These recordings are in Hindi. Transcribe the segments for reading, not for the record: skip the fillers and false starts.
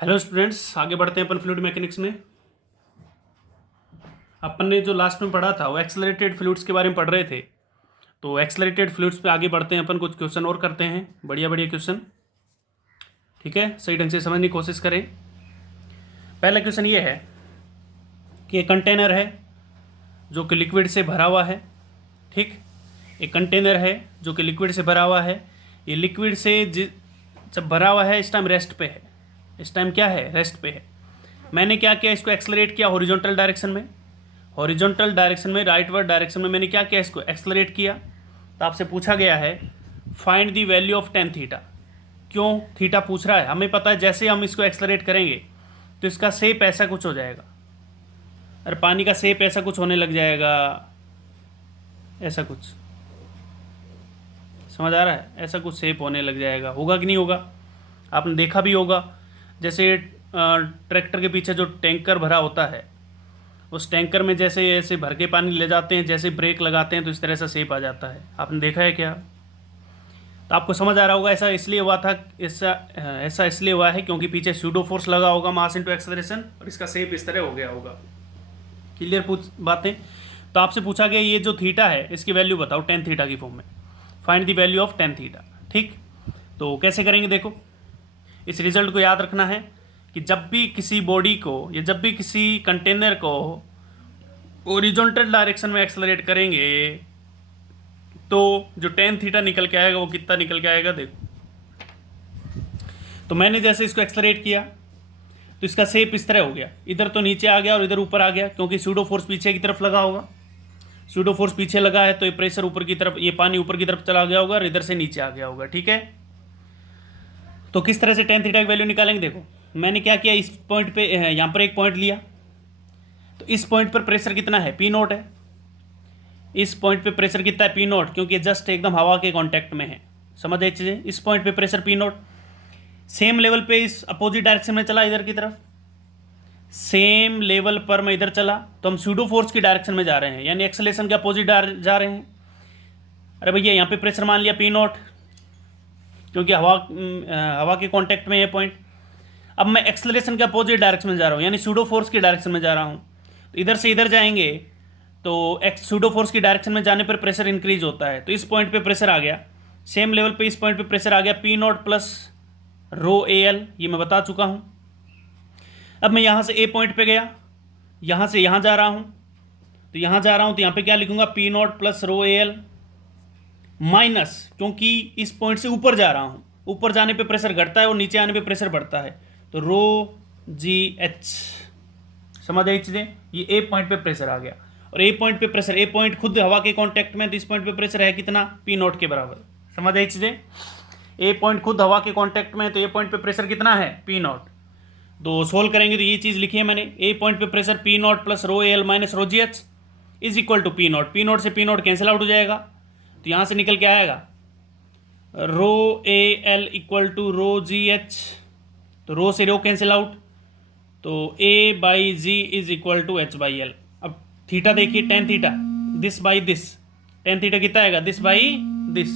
हेलो स्टूडेंट्स, आगे बढ़ते हैं अपन फ्लूइड मैकेनिक्स में। अपन ने जो लास्ट में पढ़ा था वो एक्सेलरेटेड फ्लूइड्स के बारे में पढ़ रहे थे। तो एक्सेलरेटेड फ्लूइड्स पे आगे बढ़ते हैं अपन, कुछ क्वेश्चन और करते हैं, बढ़िया बढ़िया क्वेश्चन। ठीक है, सही ढंग से समझने की कोशिश करें। पहला क्वेश्चन ये है कि एक कंटेनर है जो कि लिक्विड से भरा हुआ है। ठीक, एक कंटेनर है जो कि लिक्विड से भरा हुआ है। ये लिक्विड से जब भरा हुआ है इस टाइम रेस्ट पे है। इस टाइम क्या है? रेस्ट पे है। मैंने क्या किया, इसको एक्सेलरेट किया हॉरिजॉन्टल डायरेक्शन में। हॉरिजॉन्टल डायरेक्शन में, राइटवर्ड डायरेक्शन में मैंने क्या किया, इसको एक्सेलरेट किया। तो आपसे पूछा गया है find the value of tan theta. क्यों थीटा पूछ रहा है? हमें पता है जैसे हम इसको एक्सेलरेट करेंगे तो इसका शेप ऐसा कुछ हो जाएगा। अरे पानी का शेप ऐसा कुछ होने लग जाएगा, ऐसा कुछ, समझ आ रहा है? ऐसा कुछ शेप होने लग जाएगा। होगा कि नहीं होगा? आपने देखा भी होगा, जैसे ट्रैक्टर के पीछे जो टैंकर भरा होता है, उस टैंकर में जैसे ऐसे भर के पानी ले जाते हैं, जैसे ब्रेक लगाते हैं तो इस तरह से शेप आ जाता है। आपने देखा है क्या? तो आपको समझ आ रहा होगा ऐसा इसलिए हुआ था, ऐसा इसलिए हुआ है क्योंकि पीछे स्यूडो फोर्स लगा होगा, मास इनटू एक्सेलरेशन, और इसका शेप इस तरह हो गया होगा। क्लियर पूछ बातें? तो आपसे पूछा गया ये जो थीटा है इसकी वैल्यू बताओ टेन थीटा की फॉर्म में। Find the value of tan theta. ठीक, तो कैसे करेंगे? देखो, इस रिजल्ट को याद रखना है कि जब भी किसी बॉडी को या जब भी किसी कंटेनर को ओरिजोनटल डायरेक्शन में एक्सेलरेट करेंगे तो जो टेन थीटा निकल के आएगा वो कितना निकल के आएगा, देखो। तो मैंने जैसे इसको एक्सेलरेट किया तो इसका शेप इस तरह हो गया, इधर तो नीचे आ गया और इधर ऊपर आ गया, क्योंकि सूडो फोर्स पीछे की तरफ लगा होगा। सूडो फोर्स पीछे लगा है तो ये प्रेशर ऊपर की तरफ, ये पानी ऊपर की तरफ चला गया होगा और इधर से नीचे आ गया होगा। ठीक है, तो किस तरह से टेन थीटा की वैल्यू निकालेंगे? देखो, मैंने क्या किया, इस पॉइंट पे यहाँ पर एक पॉइंट लिया, तो इस पॉइंट पर प्रेशर कितना है? पी नोट है। इस पॉइंट पे प्रेशर कितना है? पी नोट, क्योंकि जस्ट एकदम हवा के कांटेक्ट में है। समझ आई चीज़ें? इस पॉइंट पे pressure P note. Same level पे इस अपोजिट डायरेक्शन में चला, इधर की तरफ, सेम लेवल पर मैं इधर चला तो हम सूडो फोर्स की डायरेक्शन में जा रहे हैं, यानी एक्सेलेरेशन के अपोजिट जा रहे हैं। अरे भैया यहाँ पे प्रेशर मान लिया पी नोट, क्योंकि हवा के कांटेक्ट में है पॉइंट। अब मैं एक्सेलरेशन के अपोजिट डायरेक्शन में जा रहा हूँ, यानी सूडो फोर्स की डायरेक्शन में जा रहा हूँ। तो इधर से इधर जाएंगे तो सूडो फोर्स की डायरेक्शन में जाने पर प्रेशर इंक्रीज होता है। तो इस पॉइंट पे प्रेशर आ गया, सेम लेवल पे इस पॉइंट पे प्रेशर आ गया P not plus rho A L, ये मैं बता चुका हूँ। अब मैं यहाँ से ए पॉइंट पे गया, यहाँ से यहाँ जा रहा हूँ, तो यहाँ जा रहा हूँ तो यहाँ पे क्या लिखूंगा? P not plus rho A L minus, क्योंकि इस पॉइंट से ऊपर जा रहा हूँ, ऊपर जाने पे प्रेशर घटता है और नीचे आने पे प्रेशर बढ़ता है, तो रो जी एच। समझ आई चीज़ें? ये ए पॉइंट पे प्रेशर आ गया, और ए पॉइंट पे प्रेशर, ए पॉइंट खुद हवा के कांटेक्ट में, तो इस पॉइंट पे प्रेशर है कितना? पी नॉट के बराबर। समझ आई चीज़ें? ए पॉइंट खुद हवा के कांटेक्ट में है तो ए पॉइंट पे प्रेशर कितना है? P not. तो सोल्व करेंगे तो ये चीज़ लिखी है मैंने, ए पॉइंट पे pressure P not plus rho A L minus rho G H is equal to P naught. P naught से पी नॉट कैंसिल आउट हो जाएगा, तो यहाँ से निकल के आएगा rho A L equal to rho G H, तो रो से रो कैंसिल आउट, तो A by G is equal to H by L. अब थीटा देखिए, tan theta this by this, tan theta कितना आएगा? This by this,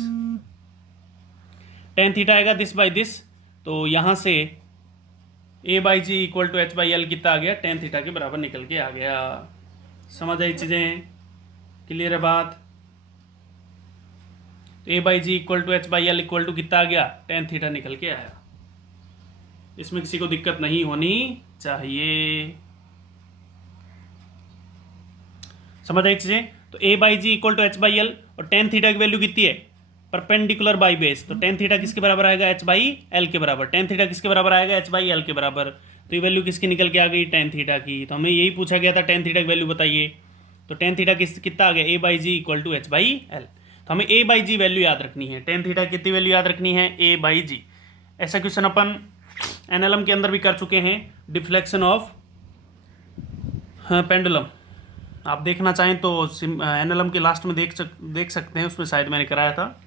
tan theta आएगा दिस बाई दिस, तो यहाँ से A by G equal to H by L कितना आ गया? टेन थीटा के बराबर निकल के आ गया। समझ आई चीज़ें? क्लियर है बात? तो A by G equal to H by L equal to कितना आ गया? टेन थीटा निकल के आया। इसमें किसी को दिक्कत नहीं होनी चाहिए। समझ आई चीजें? तो A by G equal to H by L, और टेन थीटा की वैल्यू कितनी है? परपेंडिकुलर बाई बेस, तो टेन थीटा किसके बराबर आएगा? एच बाई एल के बराबर। टेन थीटा किसके बराबर आएगा? एच बाई एल के बराबर। तो ये वैल्यू किसकी निकल के आ गई? टेन थीटा की। तो हमें यही पूछा गया था, टेन थीटा की वैल्यू बताइए। तो टेन थीटा कितना आ गया? A by G equal to H by L. तो हमें ए बाई जी वैल्यू याद रखनी है, टेन थीटा कितनी वैल्यू याद रखनी है? ए बाई जी। ऐसा क्वेश्चन अपन एनएलएम के अंदर भी कर चुके हैं, डिफ्लेक्शन ऑफ पेंडुलम। आप देखना चाहें तो एनएलएम के लास्ट में देख सकते हैं, उसमें शायद मैंने कराया था।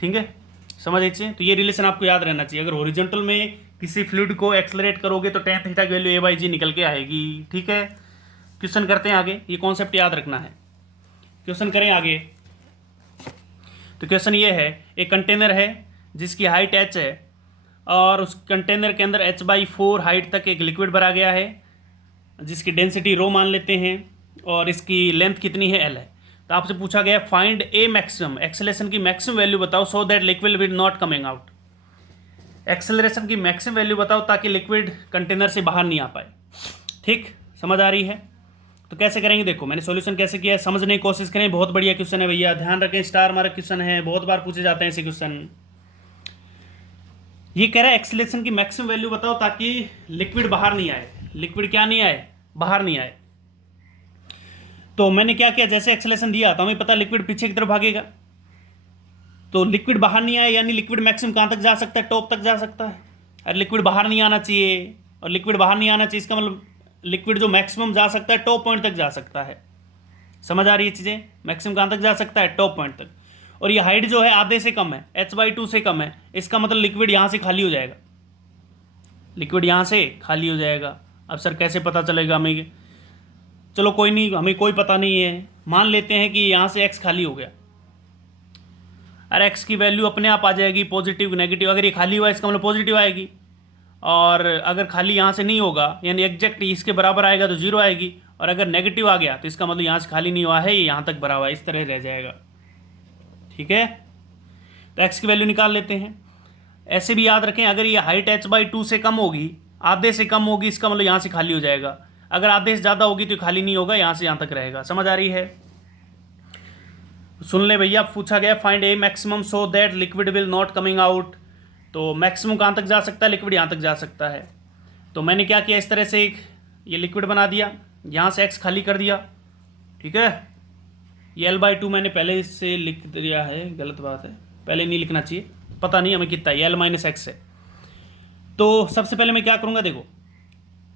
ठीक है, समझ लीजिए। तो ये रिलेशन आपको याद रहना चाहिए। अगर हॉरिजॉन्टल में किसी फ्लूइड को एक्सेलरेट करोगे तो टेन थीटा की वैल्यू ए बाई जी निकल के आएगी। ठीक है, क्वेश्चन करते हैं आगे, ये कॉन्सेप्ट याद रखना है। क्वेश्चन करें आगे। तो क्वेश्चन ये है, एक कंटेनर है जिसकी हाइट एच है और उस कंटेनर के अंदर H/4 हाइट तक एक लिक्विड भरा गया है जिसकी डेंसिटी रो मान लेते हैं और इसकी लेंथ कितनी है, L है। तो आपसे पूछा गया फाइंड ए मैक्सिमम, एक्सेलरेशन की मैक्सिमम वैल्यू बताओ so that liquid will not coming out. Acceleration की मैक्सिमम वैल्यू बताओ ताकि लिक्विड कंटेनर से बाहर नहीं आ पाए। ठीक, समझ आ रही है? तो कैसे करेंगे, देखो मैंने सॉल्यूशन कैसे किया है, समझने की कोशिश करें। बहुत बढ़िया क्वेश्चन है भैया, ध्यान रखें, स्टार मार्क क्वेश्चन है, बहुत बार पूछे जाते हैं ऐसे क्वेश्चन। ये कह रहा है एक्सेलरेशन की मैक्सिमम वैल्यू बताओ ताकि लिक्विड बाहर नहीं आए। लिक्विड क्या नहीं आए, बाहर नहीं आए। तो मैंने क्या किया, जैसे एक्सेलरेशन दिया तो हमें पता लिक्विड पीछे की तरफ भागेगा, तो लिक्विड बाहर नहीं आए यानी लिक्विड मैक्सिमम कहाँ तक जा सकता है, टॉप तक जा सकता है। अरे लिक्विड बाहर नहीं आना चाहिए, और लिक्विड बाहर नहीं आना चाहिए इसका मतलब लिक्विड जो मैक्सिमम जा सकता है टॉप पॉइंट तक जा सकता है। समझ आ रही है चीज़ें? मैक्सिमम कहाँ तक जा सकता है, टॉप पॉइंट तक। और ये हाइट जो है आधे से कम है, H/2 से कम है, इसका मतलब लिक्विड यहाँ से खाली हो जाएगा। लिक्विड यहाँ से खाली हो जाएगा। अब सर कैसे पता चलेगा हमें? चलो कोई नहीं, हमें कोई पता नहीं है, मान लेते हैं कि यहाँ से x खाली हो गया। अरे x की वैल्यू अपने आप आ जाएगी, पॉजिटिव नेगेटिव। अगर ये खाली हुआ इसका मतलब पॉजिटिव आएगी, और अगर खाली यहाँ से नहीं होगा यानी एग्जैक्ट इसके बराबर आएगा तो 0 आएगी, और अगर नेगेटिव आ गया तो इसका मतलब यहाँ से खाली नहीं हुआ है, ये यहाँ तक भरा हुआ है, इस तरह रह जाएगा। ठीक है, तो x की वैल्यू निकाल लेते हैं। ऐसे भी याद रखें, अगर ये हाइट H/2 से कम होगी, आधे से कम होगी, इसका मतलब यहाँ से खाली हो जाएगा। अगर आधे से ज़्यादा होगी तो खाली नहीं होगा, यहाँ से यहाँ तक रहेगा। समझ आ रही है? सुन ले भैया, पूछा गया find A maximum so that liquid will not coming out. तो मैक्सिमम कहाँ तक जा सकता है, लिक्विड यहाँ तक जा सकता है। तो मैंने क्या किया, इस तरह से एक ये लिक्विड बना दिया, यहाँ से x खाली कर दिया। ठीक है, ये L/2 मैंने पहले से लिख दिया है, गलत बात है, पहले नहीं लिखना चाहिए, पता नहीं हमें कितना, ये L-x है। तो सबसे पहले मैं क्या करूँगा, देखो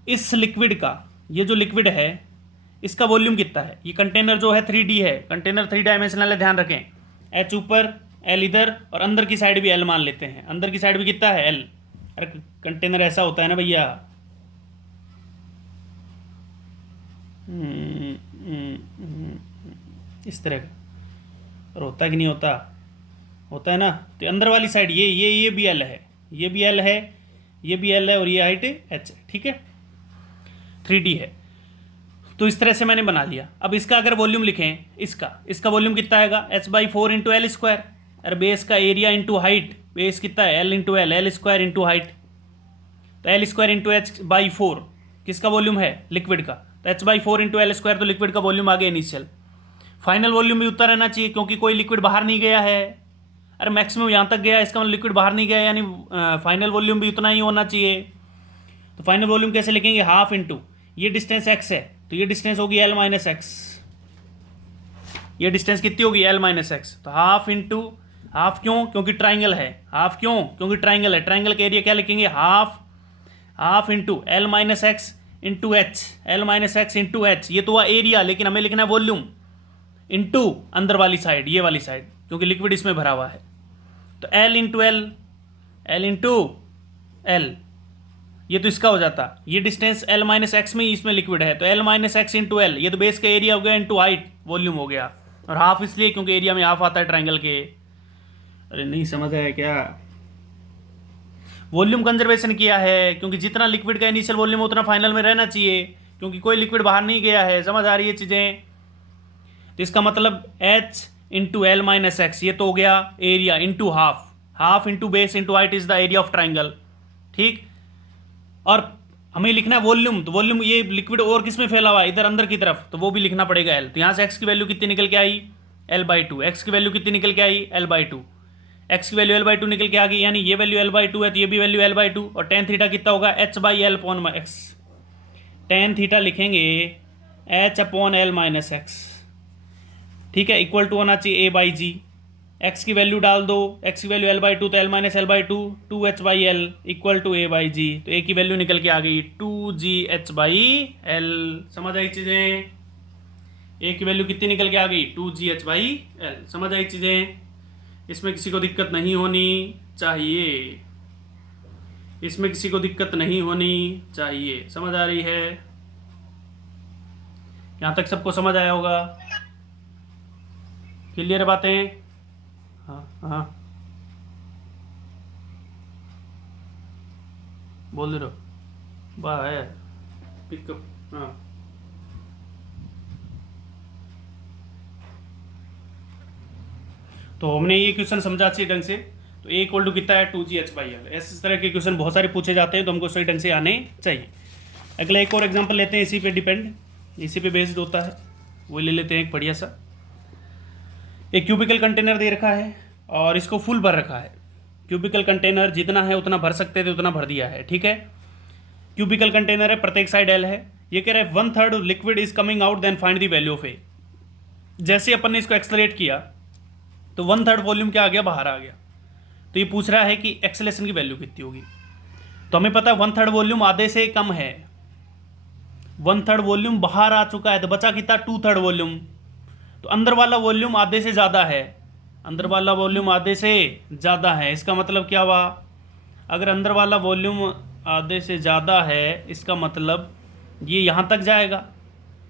इस लिक्विड का, ये जो लिक्विड है इसका वॉल्यूम कितना है। ये कंटेनर जो है 3D है, कंटेनर 3 डायमेंशनल है, ध्यान रखें। H ऊपर, L इधर, और अंदर की साइड भी L मान लेते हैं। अंदर की साइड भी कितना है, L। अरे कंटेनर ऐसा होता है ना भैया, इस तरह का, और होता है कि नहीं होता, होता है ना। तो अंदर वाली साइड ये भी L है, ये भी L है, ये भी L है, और ये हाइट H है। ठीक है, 3D है। तो इस तरह से मैंने बना लिया। अब इसका अगर वॉल्यूम लिखें, इसका वॉल्यूम कितना आएगा, H/4 इंटू L स्क्वायर। अरे बेस का एरिया इंटू हाइट, बेस कितना है, L into L square into height. तो L स्क्वायर इंटू H/4 किसका वॉल्यूम है, लिक्विड का। तो H/4 इंटू L स्क्वायर, तो लिक्विड का वॉल्यूम आ गया इनिशियल। फाइनल वॉल्यूम भी उतना रहना चाहिए क्योंकि कोई लिक्विड बाहर नहीं गया है। अरे मैक्सिमम यहाँ तक गया, इसका मतलब लिक्विड बाहर नहीं गया, यानी फाइनल वॉल्यूम भी उतना ही होना चाहिए। तो फाइनल वॉल्यूम कैसे लिखेंगे, हाफ इंटू ये डिस्टेंस x है, तो ये डिस्टेंस होगी L-x। ये डिस्टेंस कितनी होगी, L-x। तो हाफ इंटू, हाफ क्यों, क्योंकि ट्राइंगल है। हाफ क्यों, क्योंकि ट्राइंगल है। ट्राइंगल का एरिया क्या लिखेंगे, half into L-x into H, L-x into H। ये तो हुआ एरिया, लेकिन हमें लिखना है वॉल्यूम इंटू अंदर वाली साइड, ये वाली साइड, क्योंकि लिक्विड इसमें भरा हुआ है। तो L इंटू L, ये तो इसका हो जाता, ये डिस्टेंस L-x में ही इसमें लिक्विड है, तो L-x इंटू L, ये तो बेस का एरिया हो गया इंटू हाइट, वॉल्यूम हो गया। और हाफ इसलिए क्योंकि एरिया में हाफ आता है ट्राइंगल के। अरे नहीं समझ आया क्या, वॉल्यूम कंजर्वेशन किया है, क्योंकि जितना लिक्विड का इनिशियल वॉल्यूम उतना फाइनल में रहना चाहिए, क्योंकि कोई लिक्विड बाहर नहीं गया है। समझ आ रही है चीज़ें? तो इसका मतलब H इंटू L-x, ये तो हो गया area into half into base into height is the area of triangle. ठीक, और हमें लिखना है वॉल्यूम, तो वॉल्यूम ये लिक्विड और किस में फैला हुआ है, इधर अंदर की तरफ, तो वो भी लिखना पड़ेगा L। तो यहाँ से x की वैल्यू कितनी निकल के आई, L/2। x की वैल्यू कितनी निकल के आई, L/2। x की वैल्यू L/2 निकल के आ गई, यानी ये वैल्यू L/2 है तो ये भी वैल्यू L/2, और टेन थीटा कितना होगा, H/L/x। टेन थीटा लिखेंगे H/L-x। ठीक है, इक्वल टू होना चाहिए A/G। x की वैल्यू डाल दो, x की वैल्यू L/2 तो L-L/2 2H/L equal to A/G। तो A की वैल्यू निकल के आ गई 2GH/L। समझ आई चीज़ें? A की वैल्यू कितनी निकल के आ गई, 2GH/L। समझ आई चीज़ें? इसमें किसी को दिक्कत नहीं होनी चाहिए, इसमें किसी को दिक्कत नहीं होनी चाहिए। समझ आ रही है? यहाँ तक सबको समझ आया होगा, क्लियर बातें? हाँ हाँ, बोल दे रहो वाह है पिकअप। हाँ तो हमने ये क्वेश्चन समझा अच्छे ढंग से। तो ए इक्वल टू कितना है 2GH/L। इस तरह के क्वेश्चन बहुत सारे पूछे जाते हैं तो हमको सही ढंग से आने चाहिए। अगला एक और एग्जांपल लेते हैं, इसी पे डिपेंड, इसी पे बेस्ड होता है, वो ले लेते हैं एक बढ़िया सा। एक क्यूबिकल कंटेनर दे रखा है और इसको फुल भर रखा है। क्यूबिकल कंटेनर जितना है उतना भर सकते थे उतना भर दिया है, ठीक है। क्यूबिकल कंटेनर है, प्रत्येक साइड L है। ये कह रहा है 1/3 liquid is coming out then find the value of A. जैसे अपन ने इसको एक्सलरेट किया तो 1/3 वॉल्यूम क्या आ गया, बाहर आ गया। तो ये पूछ रहा है कि एक्सेलेरेशन की वैल्यू कितनी होगी। तो हमें पता है 1/3 वॉल्यूम आधे से कम है, 1/3 वॉल्यूम बाहर आ चुका है, तो बचा कितना 2/3 वॉल्यूम। तो अंदर वाला वॉल्यूम आधे से ज़्यादा है, अंदर वाला वॉल्यूम आधे से ज़्यादा है। इसका मतलब क्या हुआ, अगर अंदर वाला वॉल्यूम आधे से ज़्यादा है इसका मतलब ये यहाँ तक जाएगा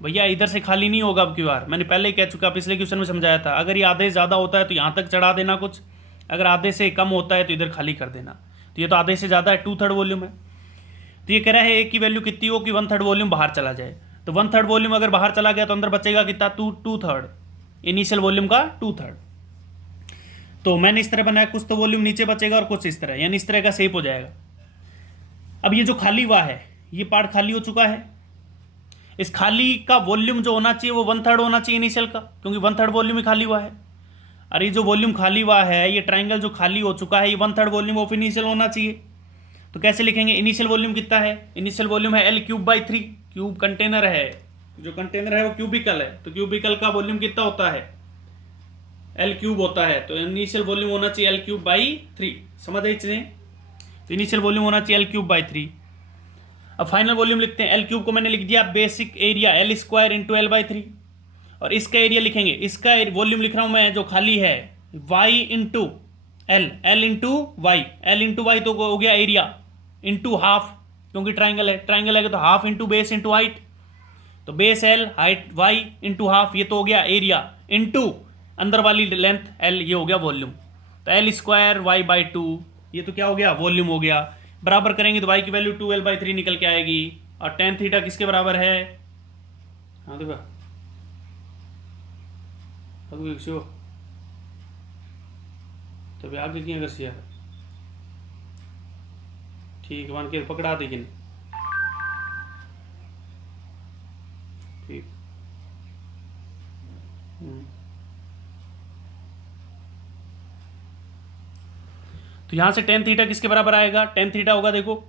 भैया, इधर से खाली नहीं होगा। अब की बार मैंने पहले ही कह चुका, पिछले क्वेश्चन में समझाया था, अगर ये आधे से ज़्यादा होता है तो यहाँ तक चढ़ा देना कुछ, अगर आधे से कम होता है तो इधर खाली कर देना। तो ये तो आधे से ज़्यादा है, 2/3 वॉल्यूम है। तो ये कह रहा है ए की वैल्यू कितनी हो कि 1/3 वॉल्यूम बाहर चला जाए। तो 1/3 वॉल्यूम अगर बाहर चला गया तो अंदर बचेगा कितना, 2/3, इनिशियल वॉल्यूम का 2/3। तो मैंने इस तरह बनाया, कुछ तो वॉल्यूम नीचे बचेगा और कुछ इस तरह, यानी इस तरह का शेप हो जाएगा। अब ये जो खाली हुआ है, ये पार्ट खाली हो चुका है, इस खाली का वॉल्यूम जो होना चाहिए वो 1/3 होना चाहिए इनिशियल का, क्योंकि 1/3 वॉल्यूम ही खाली हुआ है। अरे ये जो वॉल्यूम खाली हुआ है, ये ट्राइंगल जो खाली हो चुका है, ये 1/3 वॉल्यूम ऑफ इनिशियल होना चाहिए। तो कैसे लिखेंगे, इनिशियल वॉल्यूम कितना है, इनिशियल वॉल्यूम है L³/3। क्यूब कंटेनर है, जो कंटेनर है वो क्यूबिकल है, तो क्यूबिकल का वॉल्यूम कितना होता है, L³ होता है। तो इनिशियल वॉल्यूम होना चाहिए L³/3। समझ आई चीजें, तो इनिशियल वॉल्यूम होना चाहिए L³/3। अब फाइनल वॉल्यूम लिखते हैं, L³ को मैंने लिख दिया बेसिक एरिया L² × L/3, और इसका एरिया लिखेंगे, इसका वॉल्यूम लिख रहा हूं मैं जो खाली है Y × L, L × Y, L × Y तो हो गया एरिया, इंटू हाफ, क्योंकि ट्राइंगल है, ट्राइंगल है तो half into base into height, तो base L, height Y into half, ये तो हो गया एरिया, इंटू अंदर वाली लेंथ L, ये हो गया वॉल्यूम। तो L² Y/2, ये तो क्या हो गया, वॉल्यूम हो गया। बराबर करेंगे तो y की वैल्यू 2L/3 निकल के आएगी, और tan थीटा किसके बराबर है, हाँ देखो तभी आगे की अगर सिया ठीक मान के पकड़ा देगी नहीं, ठीक। तो यहां से tan थीटा किसके बराबर आएगा, tan थीटा होगा, देखो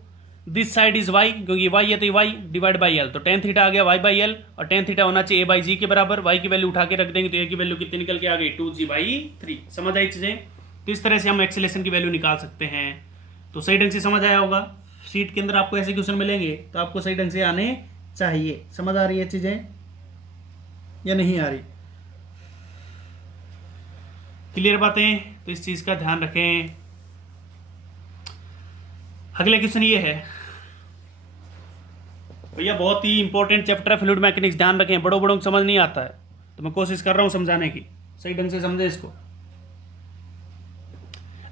दिस साइड इज y, क्योंकि y है तो y डिवाइड बाई एल, तो tan थीटा आ गया y/l, और tan थीटा होना चाहिए a/g के बराबर। y की वैल्यू उठा के रख देंगे तो a की वैल्यू कितनी निकल के आ गई, 2g/3। समझ आई चीजें, तो इस तरह से हम एक्सेलेरेशन की वैल्यू निकाल सकते हैं। तो सही ढंग से समझ आया होगा, शीट के अंदर आपको ऐसे क्वेश्चन मिलेंगे तो आपको सही ढंग से आने चाहिए। समझ आ रही है चीजें या नहीं आ रही, क्लियर बातें, तो इस चीज का ध्यान रखें। अगला क्वेश्चन ये है भैया, बहुत ही इंपॉर्टेंट चैप्टर है फ्लूइड मैकेनिक्स, ध्यान रखें, बड़ों को समझ नहीं आता है तो मैं कोशिश कर रहा हूं समझाने की, सही ढंग से समझे इसको।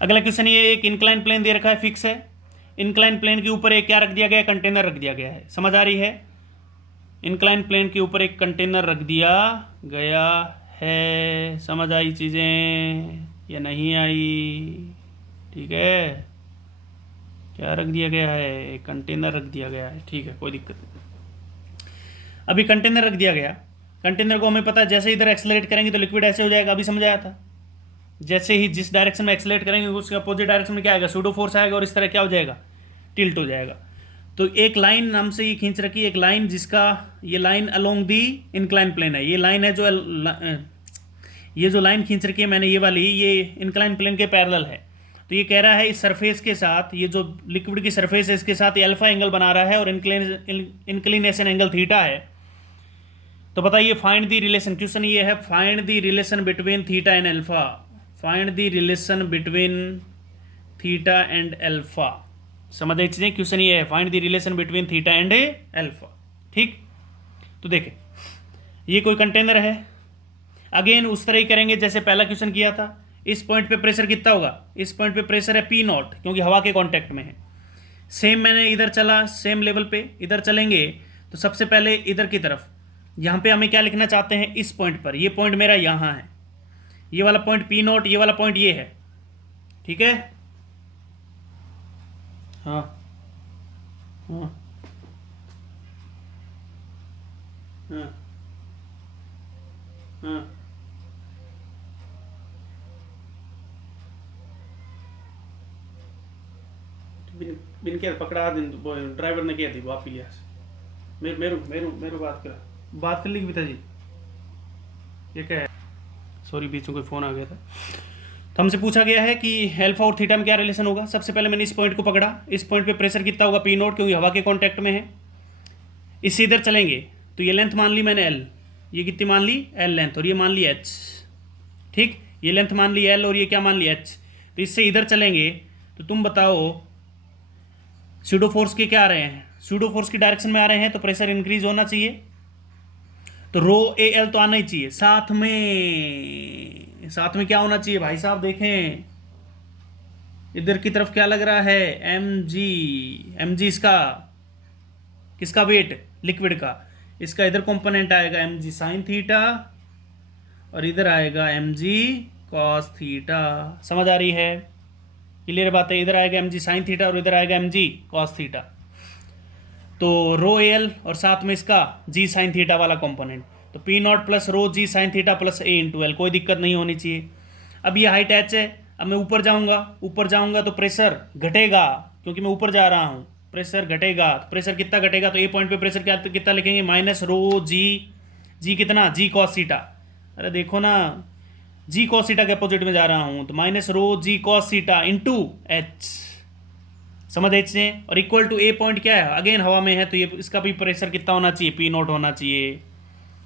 अगला क्वेश्चन ये, एक इंक्लाइन प्लेन दे रखा है, फिक्स है, इंक्लाइन प्लेन के ऊपर एक क्या रख दिया गया है, कंटेनर रख दिया गया है। समझ आ रही है, इंक्लाइन प्लेन के ऊपर एक कंटेनर रख दिया गया है। समझ आई चीज़ें या नहीं आई, ठीक है, क्या रख दिया गया है, एक कंटेनर रख दिया गया है, ठीक है, कोई दिक्कत नहीं। अभी कंटेनर रख दिया गया, कंटेनर को हमें पता है जैसे इधर एक्सेलरेट करेंगे तो लिक्विड ऐसे हो जाएगा, अभी समझाया था। जैसे ही जिस डायरेक्शन में एक्सेलरेट करेंगे उसके अपोजिट डायरेक्शन में क्या आएगा, सूडो फोर्स आएगा, और इस तरह क्या हो जाएगा, टिल्ट हो जाएगा। तो एक लाइन हमसे ये खींच रखी है, एक लाइन जिसका ये line along the incline plane है, ये लाइन है जो ये जो लाइन खींच रखी है मैंने ये वाली, ये इंक्लाइन प्लेन के पैरेलल है। तो ये कह रहा है इस सरफेस के साथ, ये जो लिक्विड की सरफेस है इसके साथ ये अल्फा एंगल बना रहा है और इंक्लिनेशन एंगल थीटा है। तो बताइए फाइंड द रिलेशन, क्वेश्चन ये है find the relation between theta and alpha, find the relation between theta and alpha. समझ आई चीजें, क्वेश्चन ये है find the relation between theta and alpha, ठीक। तो देखें ये कोई कंटेनर है, अगेन उस तरह ही करेंगे जैसे पहला क्वेश्चन किया था। इस पॉइंट पे प्रेशर कितना होगा, इस पॉइंट पे प्रेशर है P0, क्योंकि हवा के कांटेक्ट में है। सेम मैंने इधर चला, सेम लेवल पे इधर चलेंगे तो सबसे पहले इधर की तरफ यहाँ पे हमें क्या लिखना चाहते हैं, इस पॉइंट पर, ये पॉइंट मेरा यहाँ है, ये वाला पॉइंट पी नोट, ये वाला पॉइंट ये है, ठीक है। हाँ हाँ हाँ हाँ। बिन बिन के पकड़ा दिन ड्राइवर ने किया थी वो आप ही लिया मेरे बात कर ली पिताजी, ये क्या है, सॉरी बीच में कोई फ़ोन आ गया था। तो हमसे पूछा गया है कि अल्फा और थीटा में क्या रिलेशन होगा। सबसे पहले मैंने इस पॉइंट को पकड़ा, इस पॉइंट पे प्रेशर कितना होगा, पी नोट, क्योंकि हवा के कांटेक्ट में है। इससे इधर चलेंगे तो ये लेंथ मान ली मैंने एल, ये कितनी मान ली एल लेंथ, और ये मान ली एच, ठीक, ये लेंथ मान ली एल और ये क्या मान ली एच। तो इससे इधर चलेंगे तो तुम बताओ स्यूडो फोर्स के क्या आ रहे हैं, स्यूडो फोर्स की डायरेक्शन में आ रहे हैं, तो प्रेशर इंक्रीज होना चाहिए, तो रो ए एल तो आना ही चाहिए। साथ में क्या होना चाहिए भाई साहब, देखें इधर की तरफ क्या लग रहा है, एम जी इसका किसका वेट, लिक्विड का, इसका इधर कंपोनेंट आएगा एम जी साइन थीटा और इधर आएगा एम जी कॉस थीटा। समझ आ रही है, क्लियर बात है। इधर आएगा एम जी साइन थीटा और इधर आएगा एम जी कॉस थीटा, तो रो एल और साथ में इसका जी साइन थीटा वाला कंपोनेंट, तो P not plus rho g sine theta plus a into l, कोई दिक्कत नहीं होनी चाहिए। अब ये हाइट एच है, अब मैं ऊपर जाऊंगा तो प्रेशर घटेगा, क्योंकि मैं ऊपर जा रहा हूँ, प्रेशर घटेगा। तो प्रेशर कितना घटेगा, तो ए पॉइंट पे प्रेशर कितना लिखेंगे, माइनस रो जी कितना, जी कॉस थीटा, अरे देखो ना जी कॉस थीटा के अपोजिट में जा रहा हूँ, तो माइनस रो जी कॉस थीटा इंटू एच, समझ एच से, और इक्वल टू ए पॉइंट क्या है, अगेन हवा में है, तो ये इसका भी प्रेशर कितना होना चाहिए, पी नोट होना चाहिए।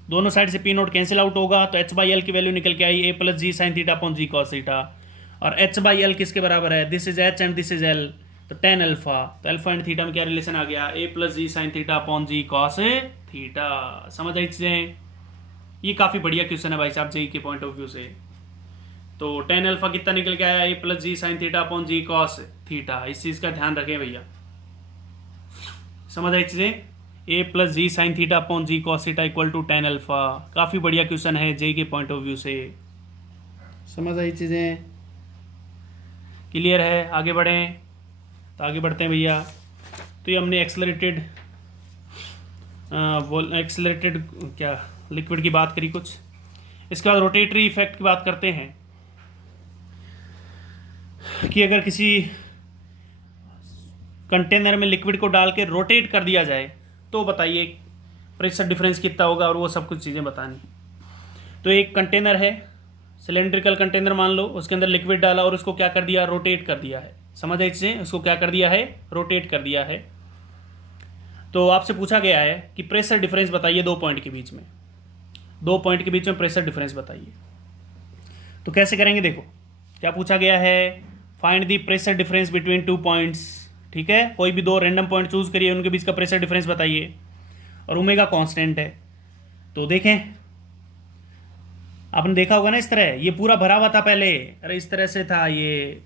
दोनों साइड से पी नोट कैंसिल आउट होगा, तो एच बाई एल की वैल्यू निकल के आई ए plus G sine theta upon G cos theta, और एच बाई एल किसके बराबर है, this is H and this is L, तो टेन अल्फा, तो अल्फा एंड थीटा में क्या रिलेशन आ गया, ए plus G sine theta upon G cos theta. समझ आई चीज़ें, ये काफ़ी बढ़िया क्वेश्चन है भाई साहब जेई के पॉइंट ऑफ व्यू से। तो टेन अल्फा कितना निकल के आया, A plus G sine theta upon G cos theta, इस चीज़ का ध्यान रखें भैया। समझ आई चीज़ें, A plus G sine theta upon G cos theta equal to tan alpha, काफ़ी बढ़िया क्वेश्चन है जेई के पॉइंट ऑफ व्यू से। समझ आई चीज़ें, क्लियर है, आगे बढ़ें, तो आगे बढ़ते हैं भैया। तो ये हमने एक्सलरेटेड क्या लिक्विड की बात करी कुछ, इसके बाद रोटेटरी इफेक्ट की बात करते हैं कि अगर किसी कंटेनर में लिक्विड को डाल के रोटेट कर दिया जाए तो बताइए प्रेशर डिफरेंस कितना होगा, और वो सब कुछ चीज़ें बतानी। तो एक कंटेनर है, सिलेंड्रिकल कंटेनर मान लो, उसके अंदर लिक्विड डाला और उसको क्या कर दिया, रोटेट कर दिया है। समझ आई चीज़ें, उसको क्या कर दिया है, रोटेट कर दिया है। तो आपसे पूछा गया है कि प्रेशर डिफरेंस बताइए दो पॉइंट के बीच में, प्रेशर डिफरेंस बताइए। तो कैसे करेंगे, देखो क्या पूछा गया है, find the pressure difference between two points, ठीक है, कोई भी दो रैंडम पॉइंट चूज करिए, उनके बीच का प्रेशर डिफरेंस बताइए, और ओमेगा कांस्टेंट है। तो देखें, आपने देखा होगा ना, इस तरह ये पूरा भरा हुआ था पहले, अरे इस तरह से था ये,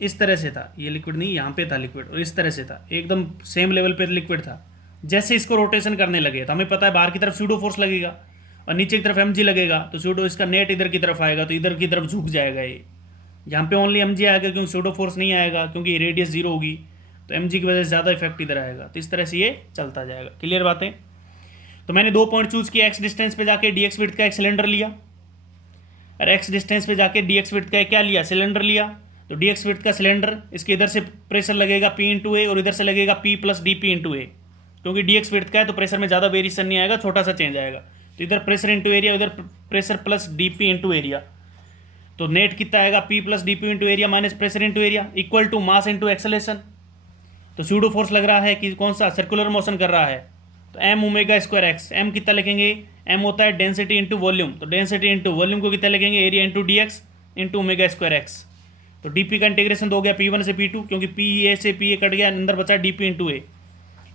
इस तरह से था ये लिक्विड, नहीं यहाँ पे था लिक्विड, और इस तरह से था, एकदम सेम लेवल पे लिक्विड था। जैसे इसको रोटेशन करने लगे तो हमें पता है बाहर की तरफ स्यूडो फोर्स लगेगा और नीचे की तरफ एम लगेगा, तो स्यूडो इसका नेट इधर की तरफ आएगा, तो इधर की तरफ झुक जाएगा ये, यहाँ पे ओनली एम आएगा क्योंकि स्यूडो फोर्स नहीं आएगा, क्योंकि रेडियस जीरो होगी, तो एम की वजह से ज़्यादा इफेक्ट इधर आएगा। तो इस तरह से ये चलता जाएगा, क्लियर बातें। तो मैंने दो पॉइंट चूज किया, एक्स डिस्टेंस पे जाके डी एक्स विड्थ का एक सिलेंडर लिया, और एक्स डिस्टेंस पे जाके डी एक्स विड्थ का क्या लिया, सिलेंडर लिया। तो डी एक्स विड्थ का सिलेंडर, इसके इधर से प्रेशर लगेगा पी इंटू ए और इधर से लगेगा P plus D P into A, क्योंकि डी एक्स विड्थ का है तो प्रेशर में ज़्यादा वेरिएशन नहीं आएगा, छोटा सा चेंज आएगा। तो इधर प्रेशर इंटू एरिया, उधर pressure plus D P into area, तो नेट कितना आएगा, P plus D P into area minus pressure into area equal to mass into acceleration. तो स्यूडो फोर्स लग रहा है कि कौन सा, सर्कुलर मोशन कर रहा है, तो m omega square x, m कितना लिखेंगे, एम होता है डेंसिटी इंटू वॉल्यूम, तो डेंसिटी इंटू वॉल्यूम को कितना लिखेंगे, area into d x into omega square x. तो डी पी का इंटीग्रेशन तो हो गया P1 से P2, क्योंकि पी ए से पी ए कट गया, अंदर बचा डी पी इंटू ए,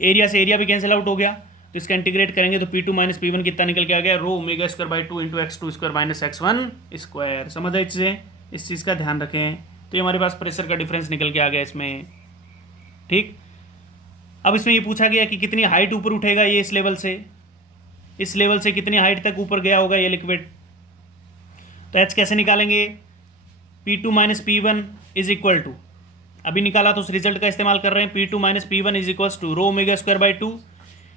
एरिया से एरिया भी कैंसिल आउट हो गया, तो इसका इंटीग्रेट करेंगे तो P2 माइनस P1 कितना निकल के आ गया, rho omega square by two into x two square minus x one square. समझ आई चीज़ें, इस चीज़ का ध्यान रखें। तो ये हमारे पास प्रेशर का डिफरेंस निकल के आ गया इसमें। ठीक, अब इसमें ये पूछा गया कि कितनी हाइट ऊपर उठेगा ये इस लेवल से कितनी हाइट तक ऊपर गया होगा ये लिक्विड। तो एच कैसे निकालेंगे, P2 minus P1 is equal to, अभी निकाला तो उस रिजल्ट का इस्तेमाल कर रहे हैं, P2 minus P1 is equal to rho omega square by 2।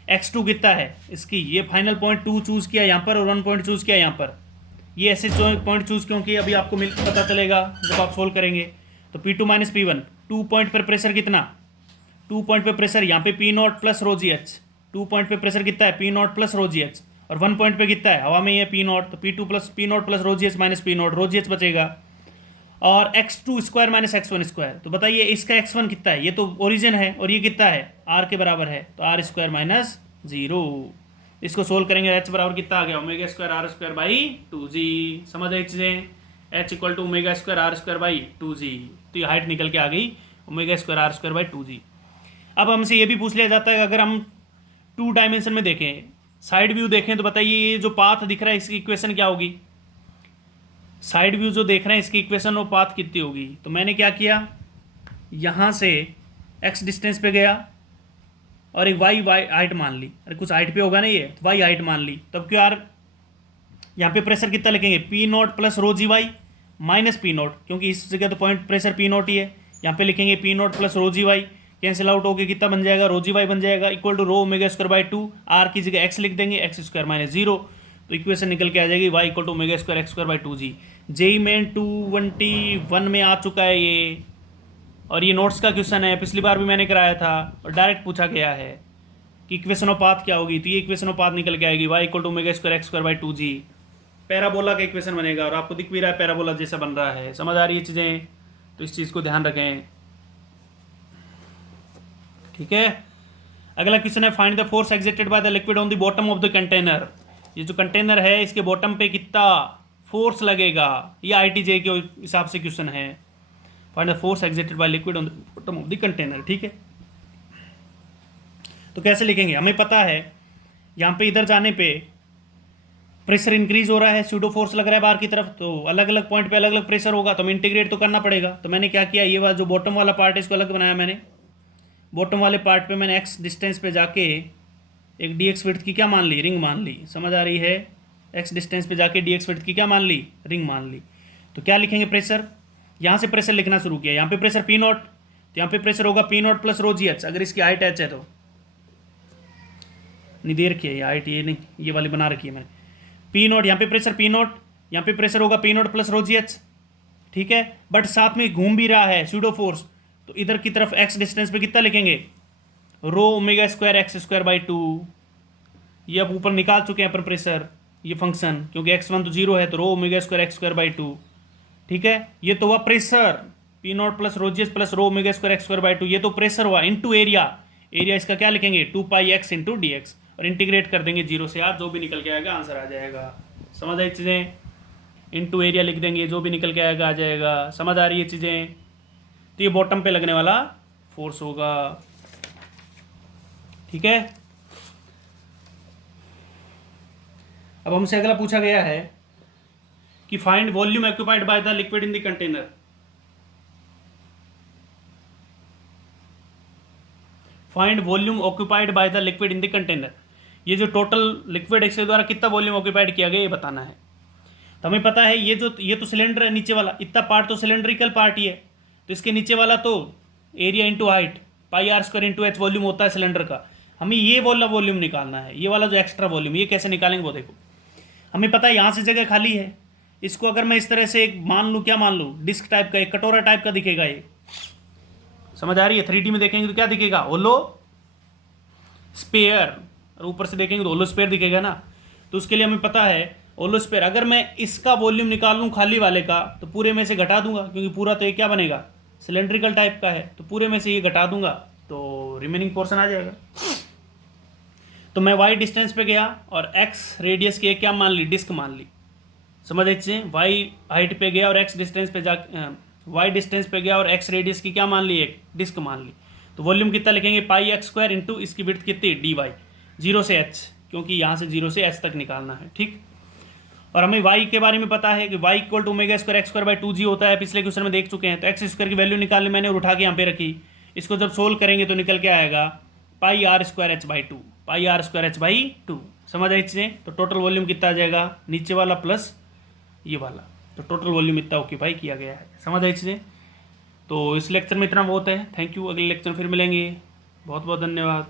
x2 कितना है इसकी, ये फाइनल पॉइंट 2 चूज़ किया यहाँ पर और 1 पॉइंट चूज़ किया यहाँ पर। ये ऐसे पॉइंट चूज़ क्योंकि अभी आपको पता चलेगा जब आप सोल्व करेंगे। तो P2 माइनस P1, 2 पॉइंट पर प्रेशर कितना, 2 पॉइंट पे प्रेशर यहाँ पे P0 plus rho G H, 2 point पे प्रेशर कितना है P0 plus rho G H, और 1 पॉइंट पे कितना है हवा में ये P0, तो P2 plus P0 plus rho G H minus P0, रो जी एच बचेगा, और x2 square minus x1 square. तो बताइए इसका x1 कितना है, ये तो ओरिजिन है और ये कितना है r के बराबर है, तो r स्क्वायर माइनस 0। इसको सोल्व करेंगे h बराबर कितना आ गया, omega square r square by 2g। समझ आई चीज़ें, h equal to omega square r square by 2g। तो ये हाइट निकल के आ गई omega square r square by 2g। अब हमसे ये भी पूछ लिया जाता है कि अगर हम 2 डायमेंशन में देखें, साइड व्यू देखें, तो बताइए ये जो पाथ दिख रहा है इसकी इक्वेशन क्या होगी। साइड व्यू जो देख रहे हैं इसकी इक्वेशन और पाथ कितनी होगी। तो मैंने क्या किया, यहाँ से x डिस्टेंस पे गया और एक y हाइट मान ली, अरे कुछ हाइट पे होगा ना ये, तो y हाइट मान ली। तब क्यों यार यहाँ पे प्रेशर कितना लिखेंगे, P0 plus rho g Y minus P0, क्योंकि इस जगह तो पॉइंट प्रेशर P0 ही है। यहाँ पे लिखेंगे P0 plus rho g y, cancel out होकर कितना बन जाएगा, रो जी वाई बन जाएगा equal to rho omega square by 2, r की जगह x लिख देंगे, x स्क्वायर माइनस 0। तो इक्वेशन निकल के आ जाएगी y equal to omega square x square by 2g। JEE Main 221 में आ चुका है ये, और ये नोट्स का क्वेश्चन है, पिछली बार भी मैंने कराया था और डायरेक्ट पूछा गया है कि इक्वेशन ऑफ पाथ क्या होगी। तो ये इक्वेशन ऑफ पाथ निकल के आएगी y equal to omega square x square by 2g। Parabola का इक्वेशन बनेगा और आपको दिख भी रहा है पैराबोला जैसा बन रहा है। समझ आ रही है चीज़ें, तो इस चीज़ को ध्यान रखें। ठीक है, अगला क्वेश्चन है find the force exerted by the liquid on the bottom of the container. ये जो कंटेनर है इसके बॉटम पे कितना फोर्स लगेगा, ये ITJ के हिसाब से क्वेश्चन है। Find the force exerted by liquid on the bottom of the container. ठीक है, तो कैसे लिखेंगे, हमें पता है यहाँ पे इधर जाने पे प्रेशर इंक्रीज हो रहा है, स्यूडो फोर्स लग रहा है बाहर की तरफ, तो अलग अलग पॉइंट पे अलग अलग प्रेशर होगा, तो हमें इंटीग्रेट तो करना पड़ेगा। तो मैंने क्या किया, ये वाला जो बॉटम वाला पार्ट है इसको अलग बनाया मैंने। बॉटम वाले पार्ट पे मैंने x डिस्टेंस पे जाके एक dx विड्थ की क्या मान ली, रिंग मान ली। समझ आ रही है, x डिस्टेंस पे जाके dx विड्थ की क्या मान ली, रिंग मान ली। तो क्या लिखेंगे, प्रेशर, यहाँ से प्रेशर लिखना शुरू किया, यहाँ पे प्रेशर P0, तो यहाँ पे प्रेशर होगा P0 plus rho G H, अगर इसकी हाइट h है तो नहीं दे रखी है ये हाइट, ये नहीं, ये वाली बना रखी है मैंने। P0 यहाँ पे प्रेशर P0, यहाँ पे प्रेशर होगा P0 plus rho G H. ठीक है, बट साथ में घूम भी रहा है स्यूडो फोर्स, तो इधर की तरफ x डिस्टेंस पे कितना लिखेंगे, रो omega square x square by 2। ये अब ऊपर निकाल चुके हैं अपन प्रेशर, ये फंक्शन, क्योंकि x1 तो 0 है, तो रो omega square x square by 2। ठीक है, ये तो हुआ pressure P0 plus rho G H plus row omega square x square by 2, ये तो प्रेशर हुआ इनटू एरिया। एरिया इसका क्या लिखेंगे, 2 पाई x इंटू डी एक्स, और इंटीग्रेट कर देंगे 0 से, आप जो भी निकल के आएगा आंसर आ जाएगा। समझ आई चीज़ें, इनटू एरिया लिख देंगे, जो भी निकल के आएगा आ जाएगा। समझ आ रही है चीज़ें, तो ये बॉटम पे लगने वाला फोर्स होगा। ठीक है, अब हमसे अगला पूछा गया है कि find volume occupied by the liquid in the container. Find volume occupied by the liquid in the container, ये जो टोटल लिक्विड इसके द्वारा कितना वॉल्यूम ऑक्यूपाइड किया गया ये बताना है। तो हमें पता है ये तो सिलेंडर है, नीचे वाला इतना पार्ट तो सिलेंड्रिकल पार्ट ही है, तो इसके नीचे वाला तो area into height pi are square into h volume होता है सिलेंडर का। हमें ये वाला वॉल्यूम निकालना है, ये वाला जो एक्स्ट्रा वॉल्यूम, ये कैसे निकालेंगे वो देखो। हमें पता है यहाँ से जगह खाली है, इसको अगर मैं इस तरह से एक मान लूँ, क्या मान लूँ, डिस्क टाइप का, एक कटोरा टाइप का दिखेगा ये। समझ आ रही है, 3D में देखेंगे तो क्या दिखेगा, होलो स्पेयर, और ऊपर से देखेंगे तो होलो स्पेयर दिखेगा ना। तो उसके लिए हमें पता है होलो स्पेयर, अगर मैं इसका वॉल्यूम निकाल लूँ खाली वाले का, तो पूरे में से घटा दूंगा, क्योंकि पूरा तो ये क्या बनेगा, सिलेंड्रिकल टाइप का है, तो पूरे में से ये घटा दूंगा तो रिमेनिंग पोर्शन आ जाएगा। तो मैं y डिस्टेंस पे गया और x रेडियस की एक क्या मान ली, डिस्क मान ली। समझ लीजिए, y हाइट पे गया और x डिस्टेंस पे y डिस्टेंस पे गया और x रेडियस की क्या मान ली, एक डिस्क मान ली। तो वॉल्यूम कितना लिखेंगे, पाई एक्स स्क्वायर इंटू इसकी विड्थ कितनी, dy, 0 से h, क्योंकि यहाँ से 0 से h तक निकालना है। ठीक, और हमें y के बारे में पता है कि y equal to omega square x square by 2g होता है, पिछले क्वेश्चन में देख चुके हैं। तो एक्स स्क्वायर की वैल्यू निकालने मैंने और उठा के यहाँ पे रखी। इसको जब सोल्व करेंगे तो निकल के आएगा pi are square H by 2, pi are square H by 2। समझ आई चीज़ें? तो टोटल वॉल्यूम कितना आ जाएगा, नीचे वाला प्लस ये वाला, तो टोटल वॉल्यूम इतना ऑक्यूपाई किया गया है। समझ आई चीज़ें? तो इस लेक्चर में इतना बहुत है। थैंक यू, अगले लेक्चर में फिर मिलेंगे। बहुत बहुत धन्यवाद।